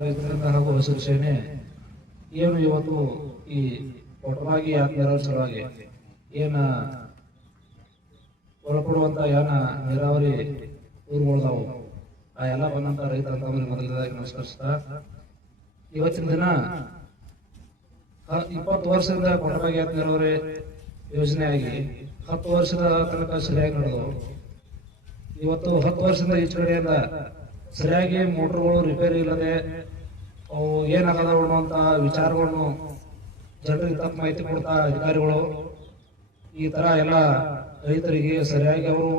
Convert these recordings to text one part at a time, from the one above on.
ಹಾಗೂ ಹಸಿರು ಸೇನೆ ಏನು ಇವತ್ತು ಈ ಒಟ್ಟವಾಗಿ ಯಾತ್ರೆಗಳ ಸಲುವಾಗಿ ಏನ ಒಳಪಡುವಂತ ಏನ ನೀರಾವರಿ ಊರುಗಳದಾವು ಆ ಎಲ್ಲ ಬಂದಂತ ರೈತರ ಮೊದಲನೇದಾಗಿ ನಮಸ್ಕರಿಸ್ತಾ ಇವತ್ತಿನ ದಿನ 20 ವರ್ಷದಿಂದ ಕೊಟ್ಟವಾಗಿ ನೀರಾವರಿ ಯೋಜನೆ ಆಗಿ 10 ವರ್ಷದ ತನಕ ಸರಿಯಾಗಿ ನಡೆದು ಇವತ್ತು 10 ವರ್ಷದಿಂದ ಈಚೆಗಡೆಯಿಂದ ಸರಿಯಾಗಿ ಮೋಟರ್ಗಳು ರಿಪೇರಿ ಇಲ್ಲದೆ ಅವು ಏನಾಗದವು ಅನ್ನುವಂತ ವಿಚಾರಗಳನ್ನು ಜನರಿಗೆ ತಪ್ಪು ಮಾಹಿತಿ ಕೊಡ್ತಾ ಅಧಿಕಾರಿಗಳು ಈ ತರ ಎಲ್ಲ ರೈತರಿಗೆ ಸರಿಯಾಗಿ ಅವರು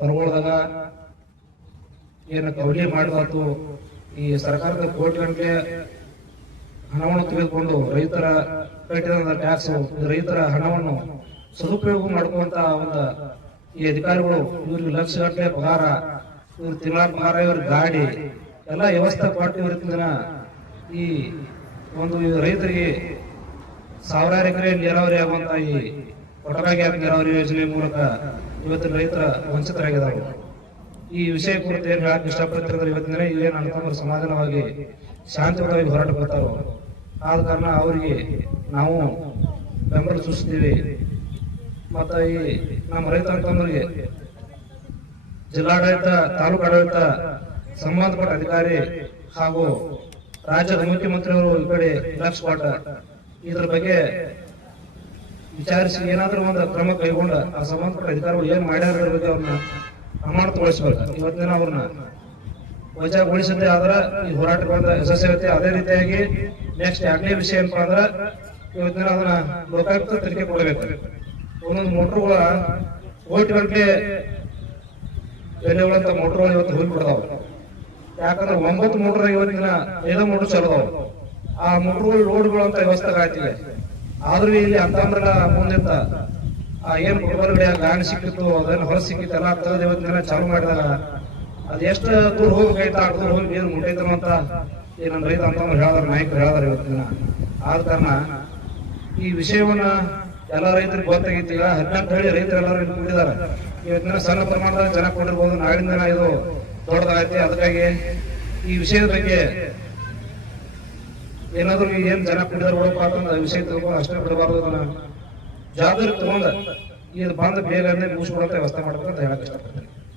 ಹೊರಗೊಳ್ದಾಗ ಏನು ಕವಲಿ ಮಾಡಬಾರ್ದು ಈ ಸರ್ಕಾರದ ಕೋಟಿಗಟ್ಟಲೆ ಹಣವನ್ನು ತೆಗೆದುಕೊಂಡು ರೈತರ ಕಟ್ಟಿದ ಟ್ಯಾಕ್ಸ್ ರೈತರ ಹಣವನ್ನು ಸದುಪಯೋಗ ಮಾಡುವಂತ ಒಂದು ಈ ಅಧಿಕಾರಿಗಳು ಇವ್ರಿಗೆ ಲಕ್ಷಗಟ್ಟಲೆ ಪಗಾರ ಇವ್ರ ತಿಂಗಳ ಪಗಾರ ಇವ್ರ ಗಾಡಿ ಎಲ್ಲ ವ್ಯವಸ್ಥೆ ಕೊಟ್ಟು ಇವತ್ತಿನ ಈ ಒಂದು ರೈತರಿಗೆ ಸಾವಿರಾರು ಎಕರೆ ನೀರಾವರಿ ಆಗುವಂತ ಈ ಕೊಟ್ಟಗಾಗಿ ನೀರಾವರಿ ಯೋಜನೆ ಮೂಲಕ ಇವತ್ತಿನ ರೈತರ ವಂಚಿತರಾಗಿದ್ದಾರೆ. ಈ ವಿಷಯ ಕುರಿತು ಏನ್ ಹೇಳಕ್ ಇಷ್ಟಪಡ್ತಿರ್ತಾರೆ ಇವತ್ತಿನ ಏನ್ ಅಣ್ತಂದ್ರೆ ಸಮಾಧಾನವಾಗಿ ಶಾಂತಿಯುತವಾಗಿ ಹೋರಾಟ ಬರ್ತಾರೋ ಆದ ಕಾರಣ ಅವರಿಗೆ ನಾವು ಬೆಂಬಲ ಸೂಚಿಸ್ತೀವಿ. ಮತ್ತ ಈ ನಮ್ಮ ರೈತ ಅಂತಂದ್ರಿಗೆ ಜಿಲ್ಲಾಡಳಿತ ತಾಲೂಕು ಆಡಳಿತ ಸಂಬಂಧಪಟ್ಟ ಅಧಿಕಾರಿ ಹಾಗೂ ರಾಜ್ಯದ ಮುಖ್ಯಮಂತ್ರಿಯವರು ಈ ಕಡೆ ಲಕ್ಷ ಕೊಟ್ಟ ಇದ್ರ ಬಗ್ಗೆ ವಿಚಾರಿಸಿ ಏನಾದ್ರೂ ಒಂದು ಕ್ರಮ ಕೈಗೊಂಡ ಆ ಸಂಬಂಧಪಟ್ಟ ಅಧಿಕಾರಿಗಳು ಏನ್ ಮಾಡ್ಯಾರ ಬಗ್ಗೆ ಅವ್ರನ್ನ ಅಮಾನತುಗೊಳಿಸ್ಬೇಕು. ಇವತ್ತಿನ ಅವ್ರನ್ನ ವಜಾಗೊಳಿಸದೆ ಆದ್ರ ಈ ಹೋರಾಟ ಬಂದ ಯಶಸ್ವಿ. ಅದೇ ರೀತಿಯಾಗಿ ನೆಕ್ಸ್ಟ್ ಎರಡನೇ ವಿಷಯ ಏನಪ್ಪಾ ಅಂದ್ರ ಇವತ್ತಿನ ಅದನ್ನ ಲೋಕಾಯುಕ್ತ ತನಿಖೆ ಕೊಡಬೇಕು. ಒಂದೊಂದು ಮೋಟರ್ಗಳ ಕೋಟಿ ಗಂಟೆ ಬೆಲೆಗಳಂತ ಮೋಟರ್ಗಳು ಇವತ್ತು ಹೋಗ್ಬಿಡ್ತಾವ. ಯಾಕಂದ್ರೆ 9 ಮೋಟರ್ ಇವತ್ತಿನ 5 ಮೋಟರ್ ಚಲೋದಾವ. ಆ ಮೋಟರ್ಗಳು ಲೋಡ್ಗಳಂತ ವ್ಯವಸ್ಥೆ ಆಗ್ತಿದೆ. ಆದ್ರೂ ಇಲ್ಲಿ ಅಂತಂದ್ರಲ್ಲ ಮುಂದಿತ್ತ ಏನ್ ಹೊರಗಡೆ ಗಾಣಿ ಸಿಕ್ಕಿತ್ತು ಅದನ್ನ ಹೊರ ಸಿಕ್ಕಿತ್ತು ಎಲ್ಲ ತೆಗೆದು ಇವತ್ತಿನ ಚಾಲು ಮಾಡಿದಾಗ ಅದ್ ಎಷ್ಟು ದೂರ ಹೋಗ್ಬೇಕಾಯ್ತು ಆ ದೂರ ಹೋಗಿ ನೀರು ಮುಟ್ಟೈತನ ಅಂತ ಈ ನನ್ನ ರೈತ ಅಂತಂದ್ರೆ ಹೇಳ್ದಾರ ನಾಯಕರು ಹೇಳ್ದಾರ ಇವತ್ತಿನ. ಆದ ಕಾರಣ ಈ ವಿಷಯವನ್ನ ಎಲ್ಲ ರೈತರಿಗೆ ಗೊತ್ತಾಗೈತಿ. ಈಗ 18 ಹಳ್ಳಿ ರೈತರು ಎಲ್ಲರೂ ಇಲ್ಲಿ ಕೂಡಿದಾರೆ. ಇವತ್ತಿನ ಸಣ್ಣ ಪ್ರಮಾಣದಲ್ಲಿ ಜನ ಕೊಂಡಿರ್ಬೋದು, ನಾಳಿನ ದಿನ ಇದು ದೊಡ್ಡದಾಗೈತಿ. ಅದಕ್ಕಾಗಿ ಈ ವಿಷಯದ ಬಗ್ಗೆ ಏನಾದ್ರು ಏನ್ ಜನ ಕುಡಿದಾರ ಒಳಪ ಅಂತಂದ ವಿಷಯ ತಿಳ್ಕೊಂಡು ಅಷ್ಟೇ ಬಿಡಬಾರ್ದು. ಅದನ್ನ ಜವಾಬ್ದಾರಿ ತಗೊಂಡ ಇದು ಬಂದ ಬೇಗ ಮುಗಿಸ್ಕೊಡಂತ ವ್ಯವಸ್ಥೆ ಮಾಡ್ಬೇಕಂತ ಹೇಳಕ್ ಇಷ್ಟಪಡ್ತೀನಿ.